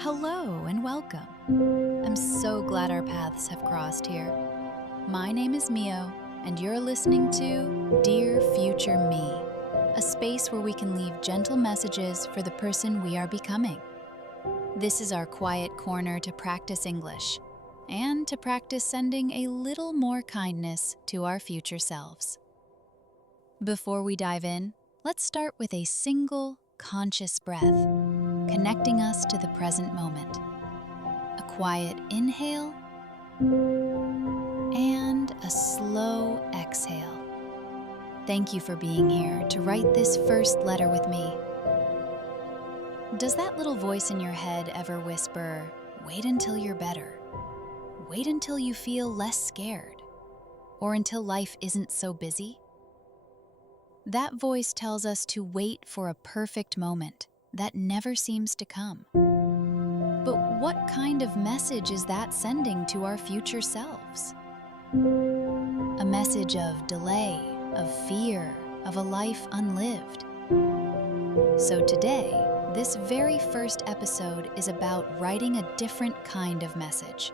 Hello and welcome. I'm so glad our paths have crossed here. My name is Mio, and you're listening to Dear Future Me, a space where we can leave gentle messages for the person we are becoming. This is our quiet corner to practice English and to practice sending a little more kindness to our future selves. Before we dive in, let's start with a single conscious breath, connecting us to the present moment. A quiet inhale and a slow exhale. Thank you for being here to write this first letter with me. Does that little voice in your head ever whisper, "Wait until you're better"? Wait until you feel less scared? Or until life isn't so busy? That voice tells us to wait for a perfect moment that never seems to come. But what kind of message is that sending to our future selves? A message of delay, of fear, of a life unlived. So today, this very first episode is about writing a different kind of message.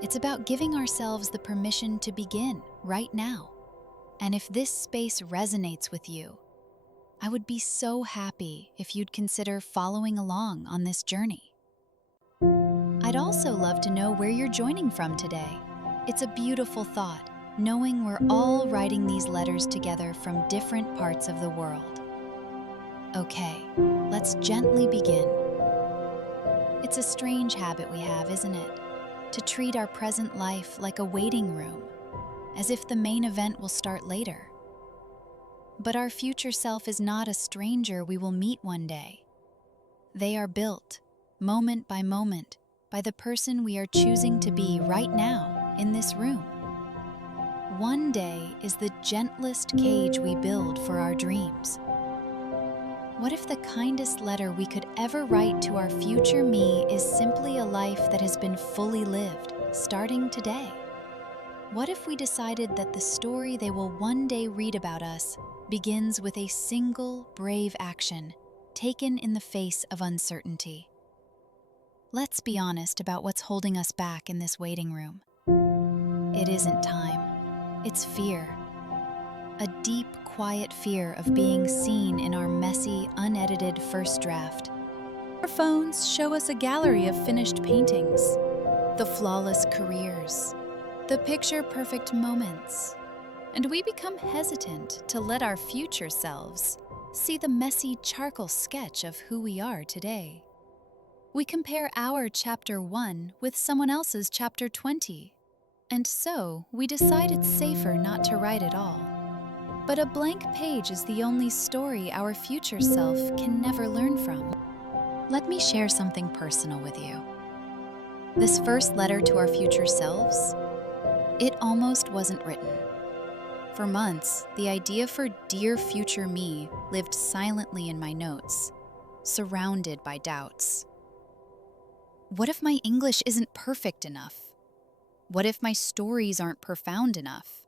It's about giving ourselves the permission to begin right now. And if this space resonates with you, I would be so happy if you'd consider following along on this journey. I'd also love to know where you're joining from today. It's a beautiful thought, knowing we're all writing these letters together from different parts of the world. Okay, let's gently begin. It's a strange habit we have, isn't it? To treat our present life like a waiting room, as if the main event will start later. But our future self is not a stranger we will meet one day. They are built, moment by moment, by the person we are choosing to be right now in this room. One day is the gentlest cage we build for our dreams. What if the kindest letter we could ever write to our future me is simply a life that has been fully lived, starting today? What if we decided that the story they will one day read about us begins with a single brave action taken in the face of uncertainty? Let's be honest about what's holding us back in this waiting room. It isn't time, it's fear. A deep, quiet fear of being seen in our messy, unedited first draft. Our phones show us a gallery of finished paintings, the flawless careers, the picture-perfect moments, and we become hesitant to let our future selves see the messy charcoal sketch of who we are today. We compare our chapter 1 with someone else's chapter 20, and so we decide it's safer not to write at all. But a blank page is the only story our future self can never learn from. Let me share something personal with you. This first letter to our future selves, it almost wasn't written. For months, the idea for Dear Future Me lived silently in my notes, surrounded by doubts. What if my English isn't perfect enough? What if my stories aren't profound enough?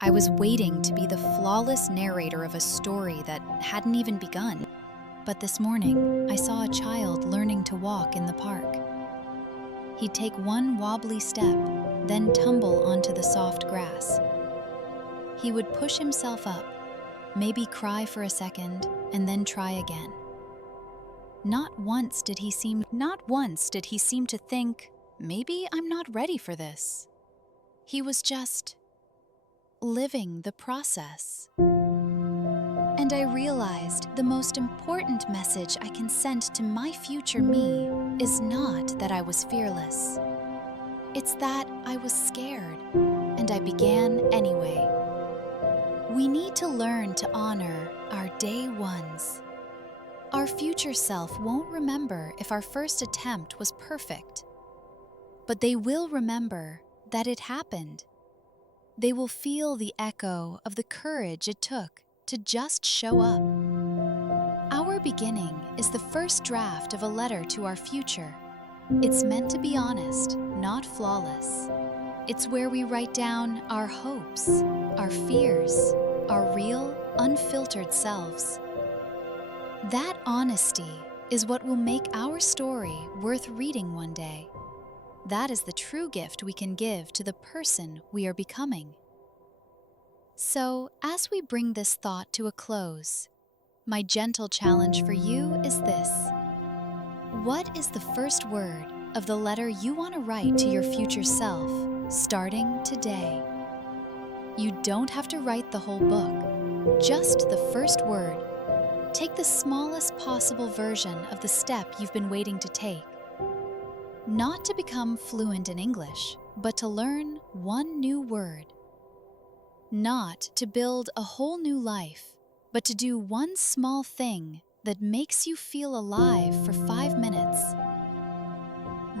I was waiting to be the flawless narrator of a story that hadn't even begun. But this morning, I saw a child learning to walk in the park. He'd take one wobbly step, then tumble onto the soft grass. He would push himself up, maybe cry for a second, and then try again. Not once did he seem to think, maybe I'm not ready for this. He was just living the process. And I realized the most important message I can send to my future me is not that I was fearless. It's that I was scared, and I began anyway. We need to learn to honor our day ones. Our future self won't remember if our first attempt was perfect, but they will remember that it happened. They will feel the echo of the courage it took to just show up. Our beginning is the first draft of a letter to our future. It's meant to be honest, not flawless. It's where we write down our hopes, our fears, our real, unfiltered selves. That honesty is what will make our story worth reading one day. That is the true gift we can give to the person we are becoming. So, as we bring this thought to a close, my gentle challenge for you is this. What is the first word of the letter you want to write to your future self, starting today? You don't have to write the whole book, just the first word. Take the smallest possible version of the step you've been waiting to take. Not to become fluent in English, but to learn one new word. Not to build a whole new life, but to do one small thing that makes you feel alive for 5 minutes.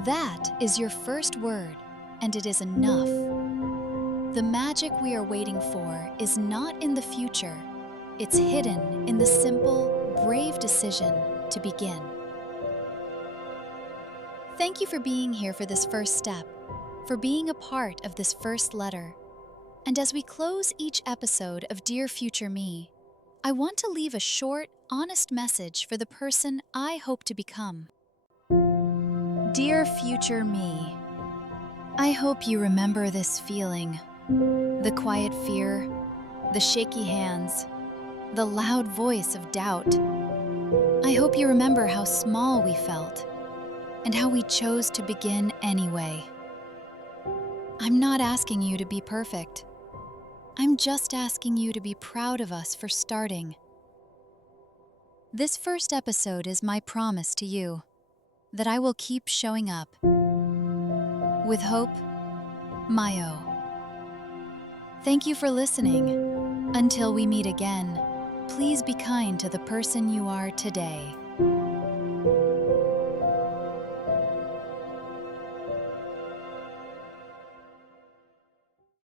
That is your first word, and it is enough. The magic we are waiting for is not in the future. It's hidden in the simple, brave decision to begin. Thank you for being here for this first step, for being a part of this first letter. And as we close each episode of Dear Future Me, I want to leave a short, honest message for the person I hope to become. Dear Future Me, I hope you remember this feeling. The quiet fear, the shaky hands, the loud voice of doubt. I hope you remember how small we felt and how we chose to begin anyway. I'm not asking you to be perfect. I'm just asking you to be proud of us for starting. This first episode is my promise to you that I will keep showing up. With hope, Mayo. Thank you for listening. Until we meet again, please be kind to the person you are today.